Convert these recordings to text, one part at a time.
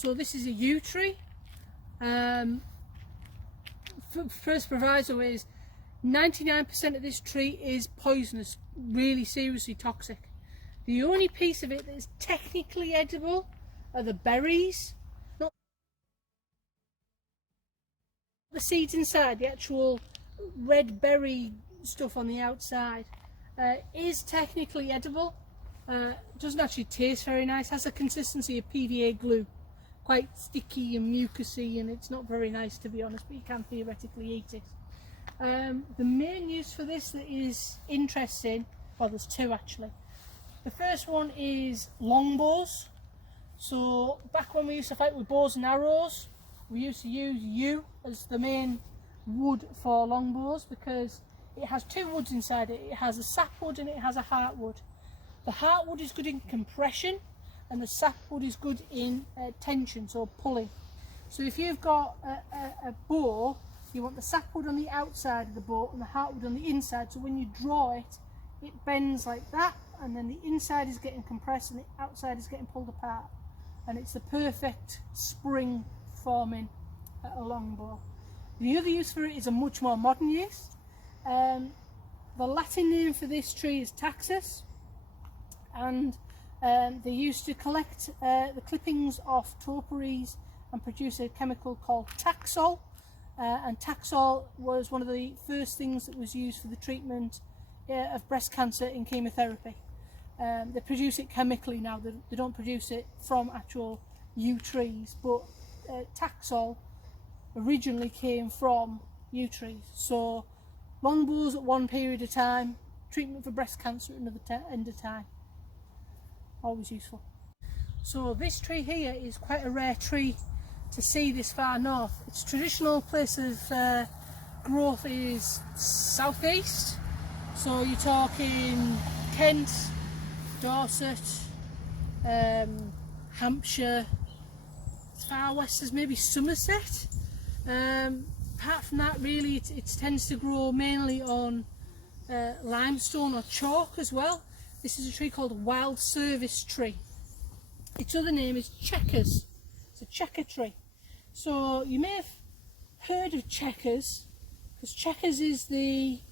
So this is a yew tree. First proviso is 99% of this tree is poisonous, really seriously toxic. The only piece of it that is technically edible are the berries, not the seeds inside. The actual red berry stuff on the outside is technically edible. Doesn't actually taste very nice, has a consistency of PVA glue, quite sticky and mucousy, and it's not very nice, to be honest, but you can theoretically eat it. The main use for this that is interesting, well, there's two actually. The first one is longbows. So back when we used to fight with bows and arrows, we used to use yew as the main wood for longbows because it has two woods inside it. It has a sapwood and it has a heartwood. The heartwood is good in compression and the sapwood is good in tension, so pulling. So if you've got a bow, you want the sapwood on the outside of the bow and the heartwood on the inside, so when you draw it, it bends like that, and then the inside is getting compressed and the outside is getting pulled apart, and it's the perfect spring forming a longbow. The other use for it is a much more modern use. The Latin name for this tree is taxus, and they used to collect the clippings off topiaries and produce a chemical called Taxol, and Taxol was one of the first things that was used for the treatment of breast cancer in chemotherapy. They produce it chemically now, they don't produce it from actual yew trees, but Taxol originally came from yew trees. So longbows at one period of time, treatment for breast cancer at another end of time. Always useful. So this tree here is quite a rare tree to see this far north. Its traditional place of growth is southeast, so you're talking Kent, Dorset, Hampshire, as far west as maybe Somerset. Apart from that, really it tends to grow mainly on limestone or chalk as well. This is a tree called a wild service tree. Its other name is checkers. It's a checker tree. So you may have heard of Chequers, because Chequers is the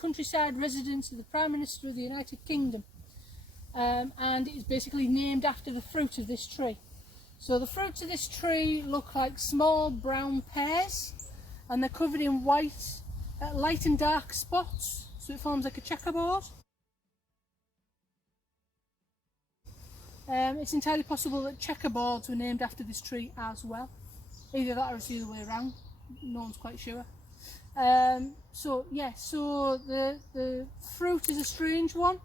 countryside residence of the Prime Minister of the United Kingdom, and it is basically named after the fruit of this tree. So the fruits of this tree look like small brown pears, and they're covered in white, light and dark spots, so it forms like a checkerboard. It's entirely possible that checkerboards were named after this tree as well. Either that or it's the other way around, no one's quite sure. So yeah, so the fruit is a strange one.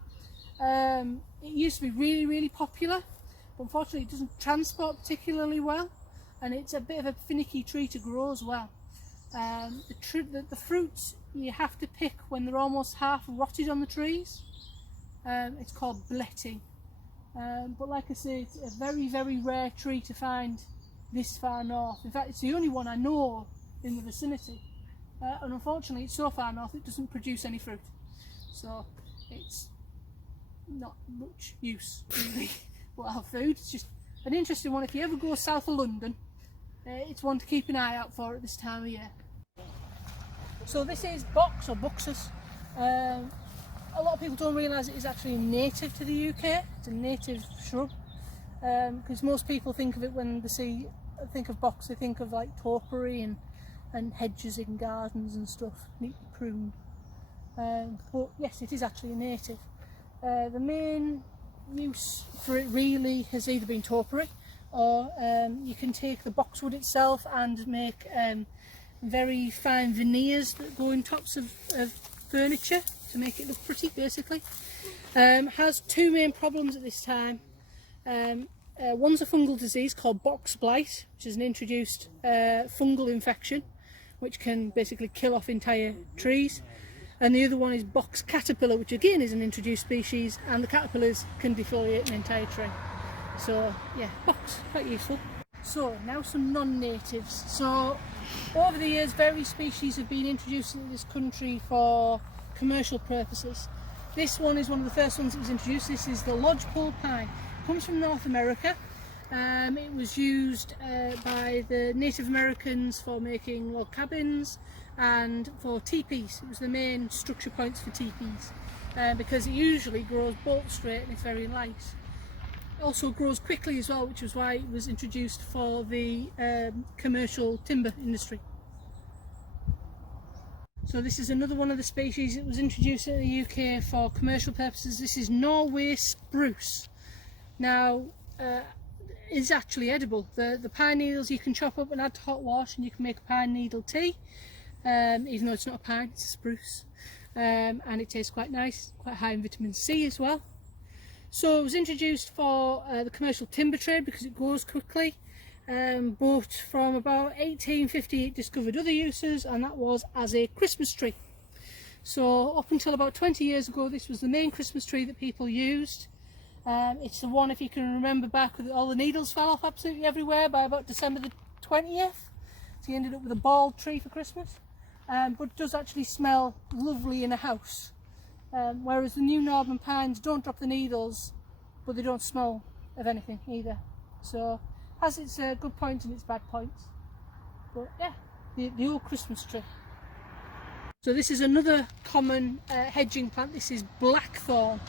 It used to be really popular, but unfortunately it doesn't transport particularly well, and it's a bit of a finicky tree to grow as well. The fruits you have to pick when they're almost half rotted on the trees. It's called bletting. But like I say, it's a very rare tree to find this far north. In fact, it's the only one I know in the vicinity, and unfortunately it's so far north it doesn't produce any fruit, so it's not much use really. But our food, it's just an interesting one. If you ever go south of London, it's one to keep an eye out for at this time of year. So this is box or buxus. A lot of people don't realise it is actually native to the UK. It's a native shrub, because most people think of it when they think of box, they think of like topiary and hedges in gardens and stuff, neatly pruned. But yes, it is actually a native. The main use for it really has either been topiary, or you can take the boxwood itself and make very fine veneers that go in tops of furniture to make it look pretty, basically. Has two main problems at this time. One's a fungal disease called box blight, which is an introduced fungal infection which can basically kill off entire trees, and the other one is box caterpillar, which again is an introduced species, and the caterpillars can defoliate an entire tree. So yeah, box, quite useful. So now some non-natives. So over the years various species have been introduced into this country for commercial purposes. This one is one of the first ones that was introduced. This is the lodgepole pine. It comes from North America, It was used by the Native Americans for making log cabins and for teepees. It was the main structure points for teepees because it usually grows bolt straight and it's very light. It also grows quickly as well, which is why it was introduced for the commercial timber industry. So this is another one of the species that was introduced in the UK for commercial purposes. This is Norway spruce. Now, it's actually edible. The pine needles you can chop up and add to hot wash and you can make a pine needle tea, even though it's not a pine, it's a spruce. And it tastes quite nice, quite high in vitamin C as well. So it was introduced for the commercial timber trade because it grows quickly. But from about 1850 it discovered other uses, and that was as a Christmas tree. So up until about 20 years ago this was the main Christmas tree that people used. It's the one, if you can remember back, with all the needles fell off absolutely everywhere by about December the 20th. So you ended up with a bald tree for Christmas. But it does actually smell lovely in a house. Whereas the new Northern pines don't drop the needles, but they don't smell of anything either. So has its good points and its bad points. But yeah, the old Christmas tree. So this is another common hedging plant. This is blackthorn.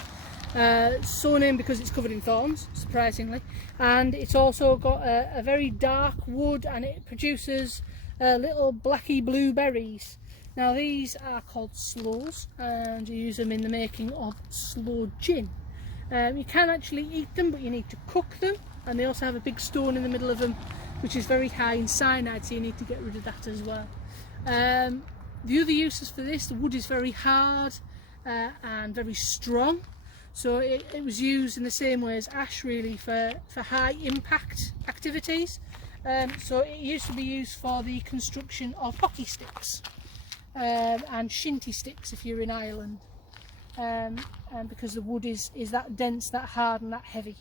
So named because it's covered in thorns, surprisingly, and it's also got a very dark wood, and it produces little blacky blue berries. Now these are called sloes, and you use them in the making of sloe gin. You can actually eat them, but you need to cook them, and they also have a big stone in the middle of them which is very high in cyanide, so you need to get rid of that as well. The other uses for this, the wood is very hard and very strong, so it was used in the same way as ash really for high impact activities. So it used to be used for the construction of hockey sticks and shinty sticks if you're in Ireland, and because the wood is that dense, that hard and that heavy.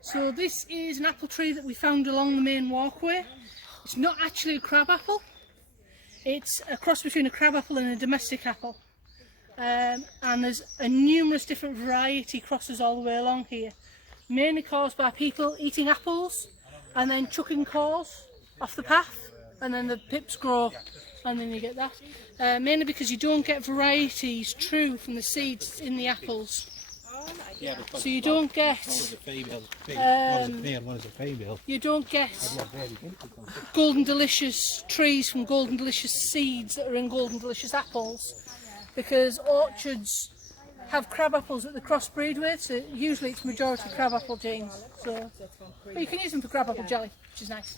So this is an apple tree that we found along the main walkway. It's not actually a crab apple, it's a cross between a crab apple and a domestic apple, and there's numerous different variety crosses all the way along here, mainly caused by people eating apples and then chucking cores off the path, and then the pips grow and then you get that. Mainly because you don't get varieties true from the seeds in the apples. So you don't get you don't get Golden Delicious trees from Golden Delicious seeds that are in Golden Delicious apples, because orchards have crab apples that they crossbreed with, so usually it's majority crab apple genes. So, but you can use them for crab apple jelly, which is nice.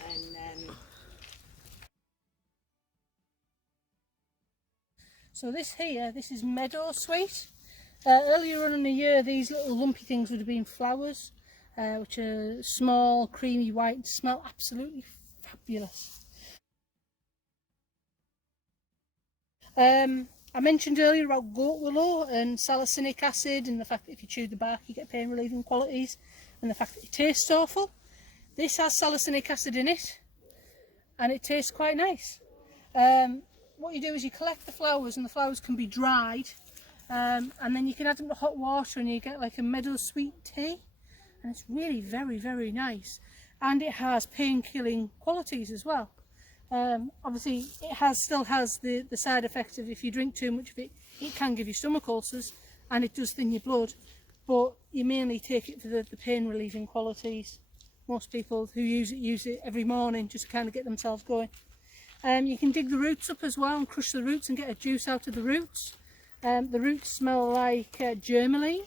So this here, this is meadow sweet. Earlier on in the year these little lumpy things would have been flowers, which are small, creamy white, smell absolutely fabulous. I mentioned earlier about goat willow and salicylic acid, and the fact that if you chew the bark you get pain relieving qualities, and the fact that it tastes awful. This has salicylic acid in it and it tastes quite nice. What you do is you collect the flowers, and the flowers can be dried, and then you can add them to hot water and you get like a meadow sweet tea, and it's really very nice, and it has pain killing qualities as well. Obviously it still has the side effects of if you drink too much of it, it can give you stomach ulcers and it does thin your blood, but you mainly take it for the pain relieving qualities. Most people who use it every morning just to kind of get themselves going. You can dig the roots up as well and crush the roots and get a juice out of the roots. The roots smell like germaline,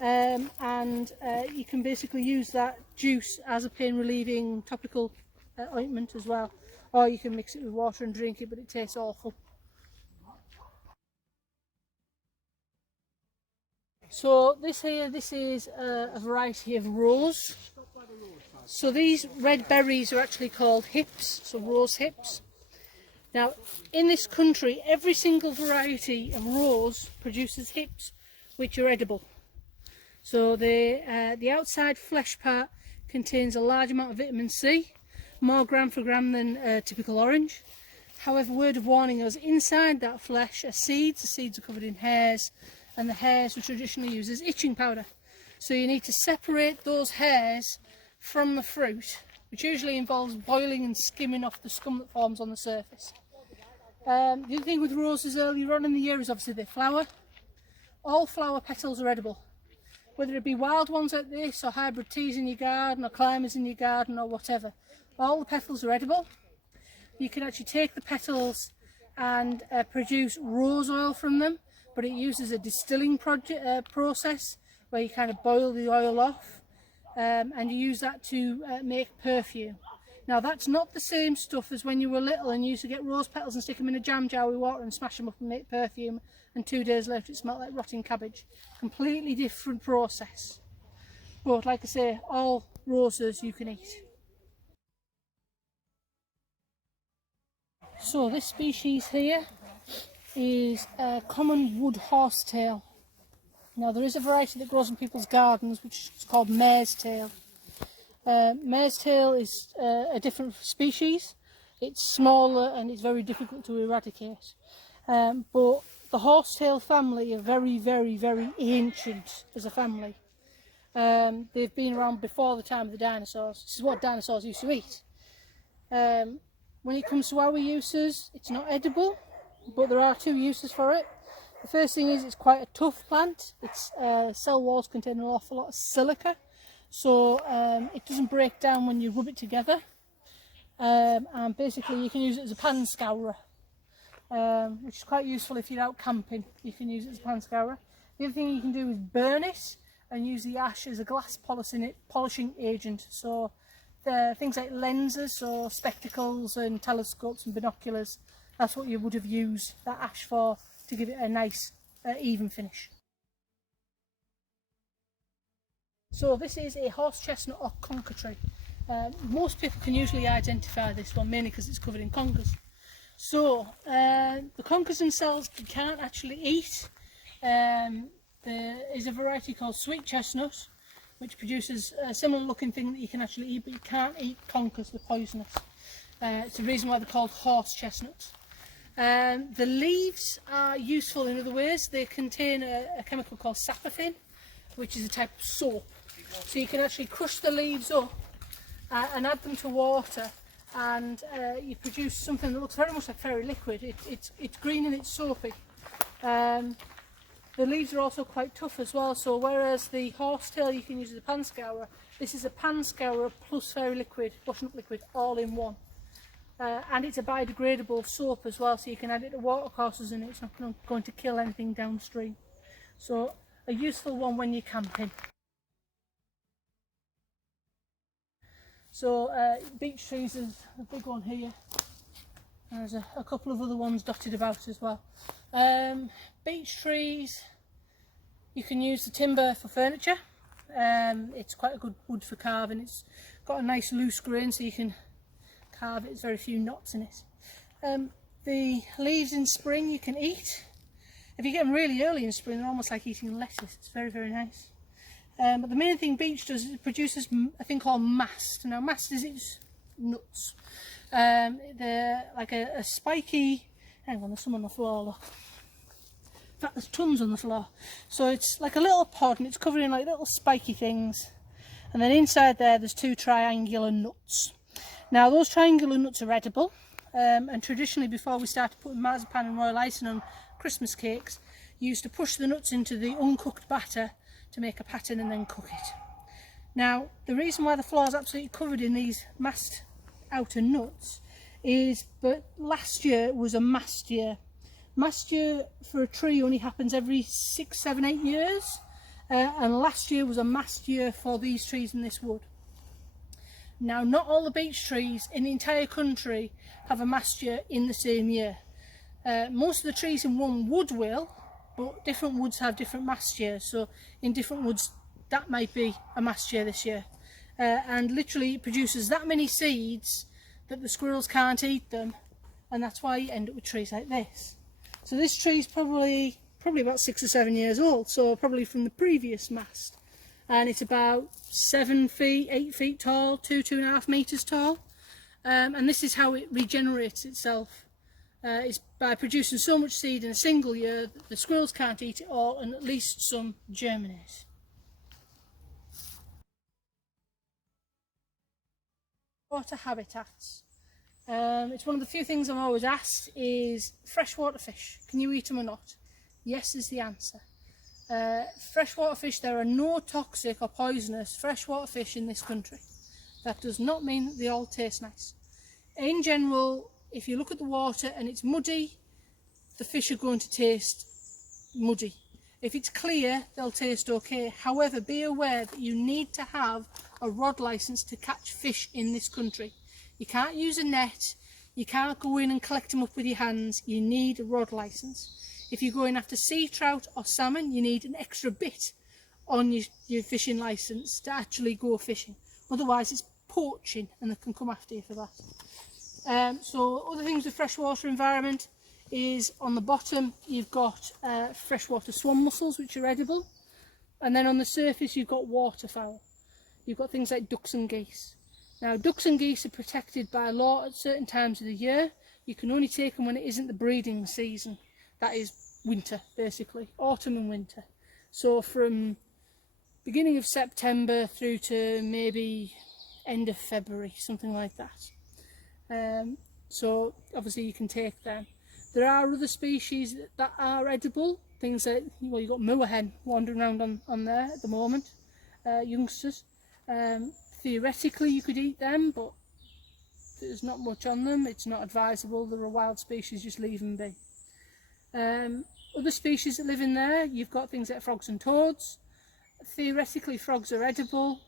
and you can basically use that juice as a pain relieving topical ointment as well, or you can mix it with water and drink it, but it tastes awful. So this is a variety of rose. So these red berries are actually called hips, so rose hips. Now in this country every single variety of rose produces hips which are edible. So the outside flesh part contains a large amount of vitamin C, more gram for gram than a typical orange. However, word of warning is inside that flesh are seeds. The seeds are covered in hairs, and the hairs were traditionally used as itching powder. So you need to separate those hairs from the fruit, which usually involves boiling and skimming off the scum that forms on the surface. The other thing with roses earlier on in the year is obviously they flower. All flower petals are edible, whether it be wild ones like this or hybrid teas in your garden or climbers in your garden or whatever. All the petals are edible. You can actually take the petals and produce rose oil from them, but it uses a distilling process where you kind of boil the oil off, and you use that to make perfume. Now that's not the same stuff as when you were little and you used to get rose petals and stick them in a jam jar with water and smash them up and make perfume, and 2 days later it smelled like rotting cabbage. Completely different process. But like I say, all roses you can eat. So this species here is a common wood horsetail. Now there is a variety that grows in people's gardens which is called mare's tail. Mare's tail is a different species. It's smaller and it's very difficult to eradicate. But the horsetail family are very, very, very ancient as a family. They've been around before the time of the dinosaurs. This is what dinosaurs used to eat. When it comes to our uses, it's not edible, but there are 2 uses for it. The first thing is it's quite a tough plant. Its cell walls contain an awful lot of silica, so it doesn't break down when you rub it together. And basically you can use it as a pan scourer, which is quite useful if you're out camping. You can use it as a pan scourer. The other thing you can do is burn it and use the ash as a glass polishing agent. So things like lenses, so spectacles and telescopes and binoculars, that's what you would have used that ash for, to give it a nice even finish. So this is a horse chestnut or conker tree. Most people can usually identify this one, mainly because it's covered in conkers. So the conkers themselves you can't actually eat. There is a variety called sweet chestnut, which produces a similar looking thing that you can actually eat, but you can't eat conkers, they're poisonous. It's the reason why they're called horse chestnuts. The leaves are useful in other ways. They contain a chemical called sapothin, which is a type of soap. So you can actually crush the leaves up and add them to water, and you produce something that looks very much like fairy liquid. It's green and it's soapy. The leaves are also quite tough as well, so whereas the horsetail you can use as a pan scourer, this is a pan scourer plus fairy liquid, washing up liquid, all in one. And it's a biodegradable soap as well, so you can add it to watercourses and it's not going to kill anything downstream. So a useful one when you're camping. So beech trees is a big one here. There's a couple of other ones dotted about as well. Beech trees, you can use the timber for furniture. It's quite a good wood for carving. It's got a nice loose grain so you can carve it. There's very few knots in it. The leaves in spring you can eat. If you get them really early in spring, they're almost like eating lettuce. It's very, very nice. But the main thing beech does is it produces a thing called mast. Now mast is its nuts. They're like a spiky, hang on, there's some on the floor, look. In fact, there's tons on the floor. So it's like a little pod and it's covered in like little spiky things. And then inside there's 2 triangular nuts. Now those triangular nuts are edible. And traditionally before we started putting marzipan and royal icing on Christmas cakes, you used to push the nuts into the uncooked batter to make a pattern and then cook it. Now the reason why the floor is absolutely covered in these masked outer nuts is that last year was a mast year. Mast year for a tree only happens every 6, 7, 8 years, and last year was a mast year for these trees in this wood. Now not all the beech trees in the entire country have a mast year in the same year. Most of the trees in one wood will, but different woods have different mast years, so in different woods that might be a mast year this year. And literally it produces that many seeds that the squirrels can't eat them, and that's why you end up with trees like this. So this tree is probably about 6 or 7 years old, so probably from the previous mast, and it's about 7 feet, 8 feet tall, 2.5 meters tall, and this is how it regenerates itself is by producing so much seed in a single year that the squirrels can't eat it all and at least some germinate. Water habitats. It's one of the few things I'm always asked is freshwater fish, can you eat them or not? Yes is the answer. Freshwater fish, there are no toxic or poisonous freshwater fish in this country. That does not mean that they all taste nice. In general, if you look at the water and it's muddy, the fish are going to taste muddy. If it's clear, they'll taste okay. However, be aware that you need to have a rod licence to catch fish in this country. You can't use a net, you can't go in and collect them up with your hands, you need a rod licence. If you're going after sea trout or salmon, you need an extra bit on your fishing licence to actually go fishing. Otherwise it's poaching and they can come after you for that. So other things with freshwater environment is on the bottom you've got freshwater swan mussels which are edible, and then on the surface you've got waterfowl. You've got things like ducks and geese. Now ducks and geese are protected by law at certain times of the year. You can only take them when it isn't the breeding season. That is winter basically, autumn and winter. So from beginning of September through to maybe end of February, something like that. So obviously you can take them. There are other species that are edible, things like, well, you've got moorhen wandering around on there at the moment, youngsters. Theoretically you could eat them, but there's not much on them, it's not advisable, they're a wild species, just leave them be. Other species that live in there, you've got things like frogs and toads. Theoretically frogs are edible,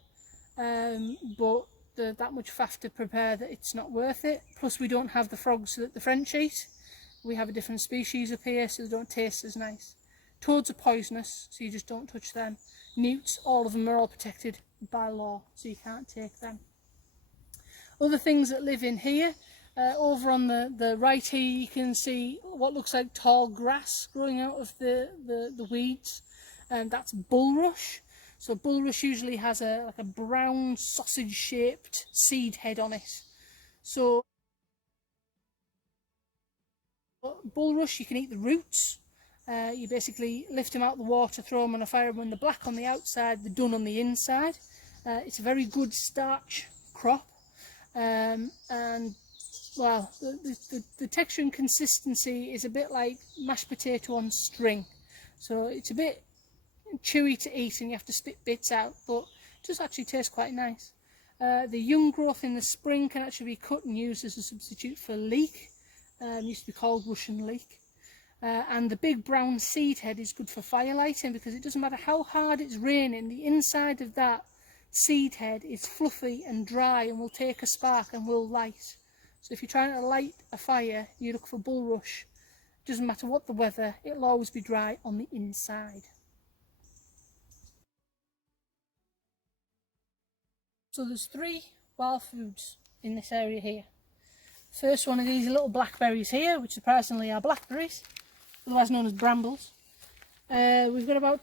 but they're that much faff to prepare that it's not worth it. Plus we don't have the frogs that the French eat. We have a different species up here, so they don't taste as nice. Toads are poisonous, so you just don't touch them. Newts, all of them are all protected by law, so you can't take them. Other things that live in here, over on the right here you can see what looks like tall grass growing out of the weeds, and that's bulrush. So bulrush usually has like a brown sausage shaped seed head on it. So bulrush, you can eat the roots. You basically lift them out of the water, throw them on a fire, and when they're black on the outside, they're done on the inside. It's a very good starch crop, and well, the texture and consistency is a bit like mashed potato on string, so it's a bit chewy to eat and you have to spit bits out, but it does actually taste quite nice. The young growth in the spring can actually be cut and used as a substitute for leek. It used to be called Russian leek. And the big brown seed head is good for firelighting, because it doesn't matter how hard it's raining, the inside of that seed head is fluffy and dry and will take a spark and will light. So if you're trying to light a fire, you look for bulrush. It doesn't matter what the weather, it'll always be dry on the inside. So there's 3 wild foods in this area here. First one of these little blackberries here, which surprisingly are blackberries, otherwise known as brambles. We've got about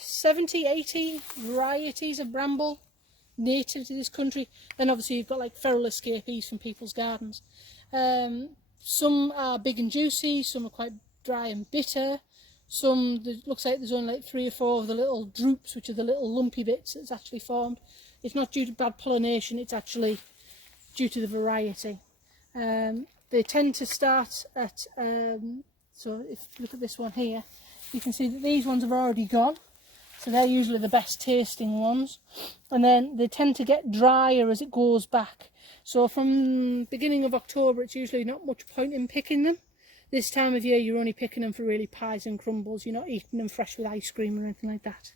70-80 varieties of bramble native to this country. Then obviously you've got like feral escapees from people's gardens. Some are big and juicy, some are quite dry and bitter. Some, it looks like there's only like 3 or 4 of the little drupes, which are the little lumpy bits that's actually formed. It's not due to bad pollination, it's actually due to the variety. They tend to start at, so if you look at this one here, you can see that these ones have already gone. So they're usually the best tasting ones. And then they tend to get drier as it goes back. So from beginning of October, it's usually not much point in picking them. This time of year, you're only picking them for really pies and crumbles. You're not eating them fresh with ice cream or anything like that.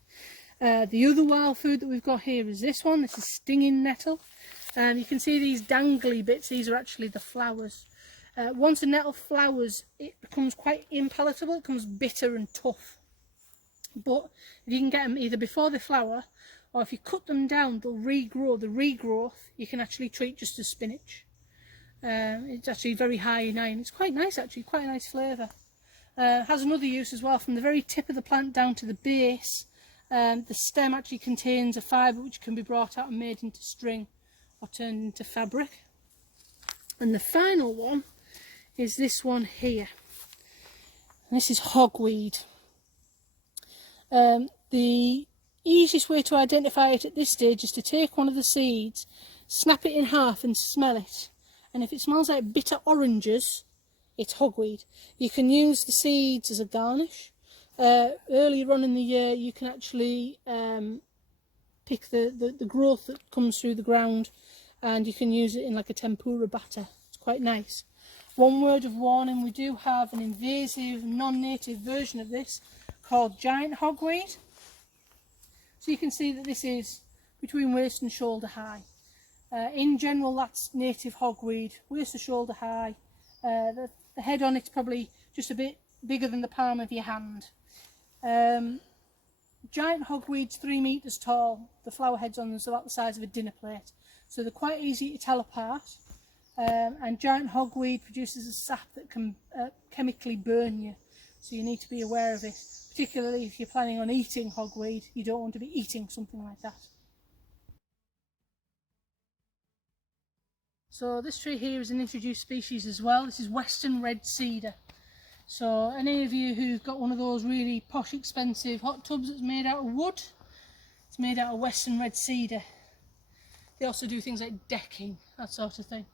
The other wild food that we've got here is this one. This is stinging nettle. You can see these dangly bits. These are actually the flowers. Once a nettle flowers, it becomes quite impalatable. It becomes bitter and tough. But if you can get them either before they flower, or if you cut them down, they'll regrow. The regrowth you can actually treat just as spinach. It's actually very high in iron. It's quite nice actually, quite a nice flavour. Has another use as well. From the very tip of the plant down to the base, the stem actually contains a fibre which can be brought out and made into string or turned into fabric. And the final one is this one here. And this is hogweed. The easiest way to identify it at this stage is to take one of the seeds, snap it in half and smell it. And if it smells like bitter oranges, it's hogweed. You can use the seeds as a garnish. Earlier on in the year you can actually pick the growth that comes through the ground, and you can use it in like a tempura batter. It's quite nice. One word of warning, we do have an invasive non-native version of this called giant hogweed. So you can see that this is between waist and shoulder high. In general that's native hogweed, waist to shoulder high. The head on it's probably just a bit bigger than the palm of your hand. Giant hogweed's 3 metres tall. The flower heads on them are about the size of a dinner plate, so they're quite easy to tell apart. And giant hogweed produces a sap that can chemically burn you, so you need to be aware of it, particularly if you're planning on eating hogweed. You don't want to be eating something like that. So this tree here is an introduced species as well. This is western red cedar. So any of you who've got one of those really posh expensive hot tubs that's made out of wood, it's made out of western red cedar. They also do things like decking, that sort of thing.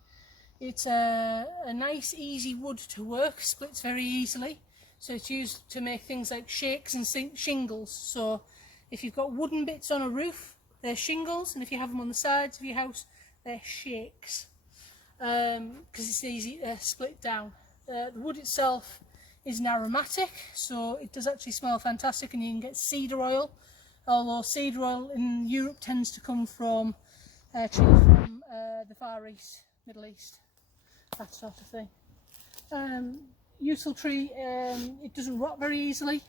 It's a nice easy wood to work, splits very easily. So it's used to make things like shakes and shingles. So if you've got wooden bits on a roof, they're shingles, and if you have them on the sides of your house, they're shakes. Because it's easy to split down. The wood itself is an aromatic, so it does actually smell fantastic, and you can get cedar oil, although cedar oil in Europe tends to come from trees from the Far East, Middle East, that sort of thing. Useful tree, it doesn't rot very easily.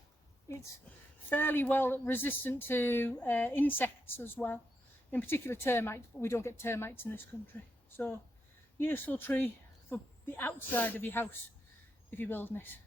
It's fairly well resistant to insects as well, in particular termites, but we don't get termites in this country. So useful tree for the outside of your house if you're building it.